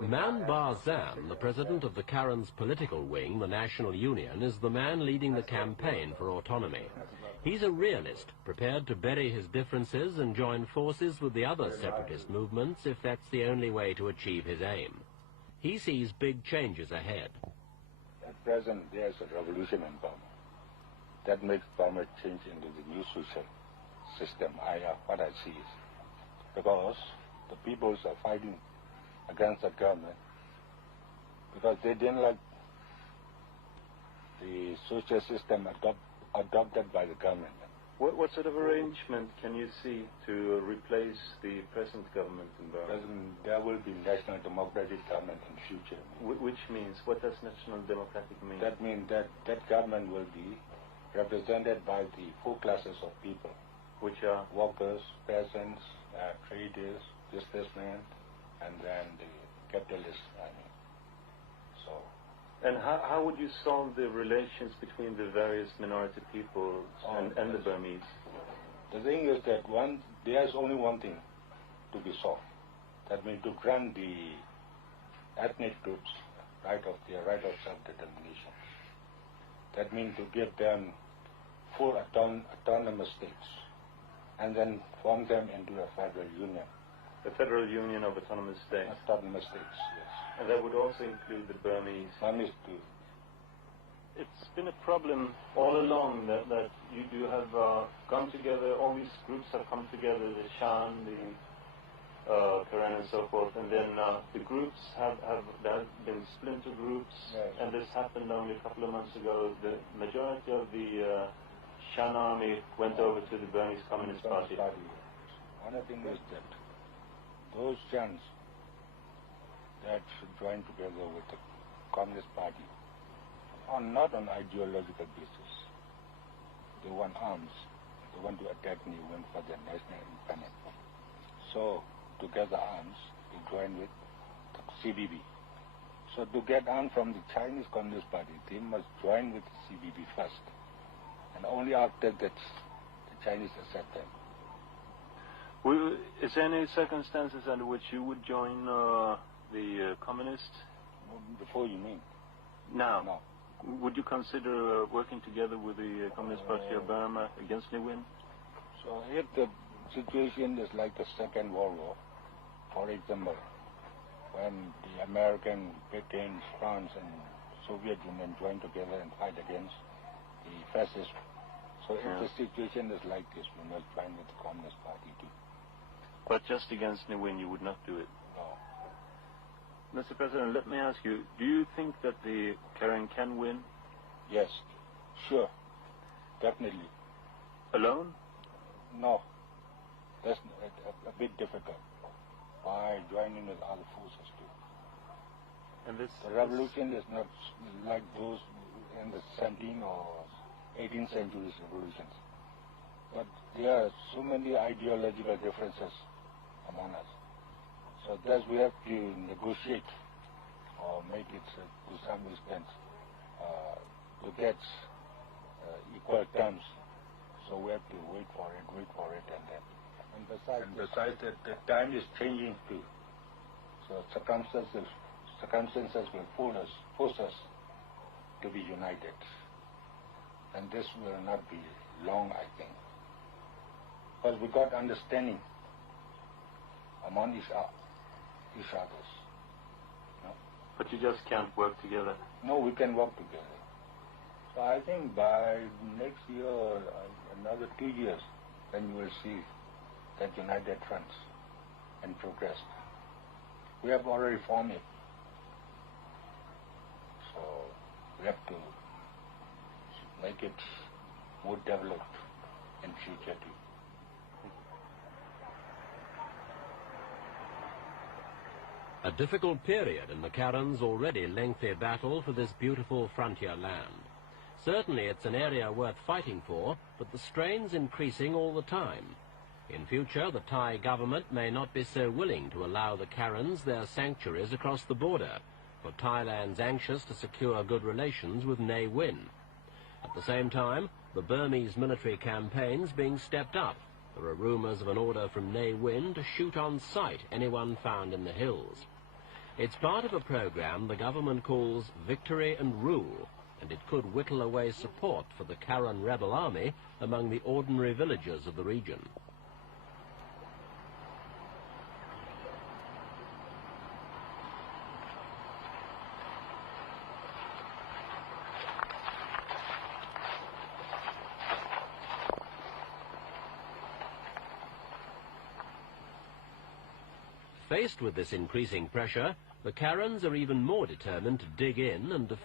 Mahn, the president of the Karen's political wing, the National Union, is the man leading the campaign for autonomy. He's a realist, prepared to bury his differences and join forces with the other separatist movements if that's the only way to achieve his aim. He sees big changes ahead. At present, there's a revolution in Burma. That makes Burma change into the new social system. What I see is because the peoples are fighting against the government because they didn't like the social system adopted by the government. What sort of arrangement can you see to replace the present government in Burma? There will be national democratic government in future. Which means, what does national democratic mean? That means that government will be represented by the four classes of people, which are workers, peasants, traders, businessmen, and then the capitalists. And how would you solve the relations between the various minority peoples and the Burmese? The thing is that there's only one thing to be solved. That means to grant the ethnic groups right of self-determination. That means to give them full autonomous states and then form them into a federal union. The Federal Union of Autonomous States? Autonomous states, yes. And that would also include the Burmese? Burmese too. It's been a problem all along that you have come together, all these groups have come together, the Shan, the Karen and so forth, and then the groups there have been splinter groups, yes. And this happened only a couple of months ago. The majority of the Shan army went over to the Burmese Communist Party. One thing is that those Shans that should join together with the Communist Party are not on ideological basis. They want arms. They want to attack New Win for their national independence. So, to get the arms, they join with the CBB. So, to get arms from the Chinese Communist Party, they must join with the CBB first. And only after that, the Chinese accept them. Is there any circumstances under which you would join the communists? Before you mean? Now? No. Would you consider working together with the Communist Party of Burma against Ne Win? So if the situation is like the Second World War, for example, when the American, Britain, France and Soviet Union joined together and fight against the fascists. So if the situation is like this, we must join with the Communist Party too. But just against Ne Win, you would not do it? No. Mr. President, let me ask you, do you think that the Karen can win? Yes, sure, definitely. Alone? No, that's a bit difficult. By joining with other forces too. And the revolution is not like those in the 17th or 18th century's revolutions. But there are so many ideological differences among us. So thus we have to negotiate or make it to some extent to get equal terms. So we have to wait for it and then. And besides that, the time is changing too. So circumstances will force us to be united. And this will not be long, I think. Because we got understanding among each others. No? But you just can't work together? No, we can work together. So I think by next year or another 2 years, then you will see that united fronts and progress. We have already formed it. So we have to make it more developed in future too. A difficult period in the Karen's already lengthy battle for this beautiful frontier land. Certainly it's an area worth fighting for, but the strain's increasing all the time. In future, the Thai government may not be so willing to allow the Karens their sanctuaries across the border, for Thailand's anxious to secure good relations with Ne Win. At the same time, the Burmese military campaign's being stepped up. There are rumors of an order from Ne Win to shoot on sight anyone found in the hills. It's part of a program the government calls Victory and Rule, and it could whittle away support for the Karen rebel army among the ordinary villagers of the region. Faced with this increasing pressure, the Karens are even more determined to dig in and defend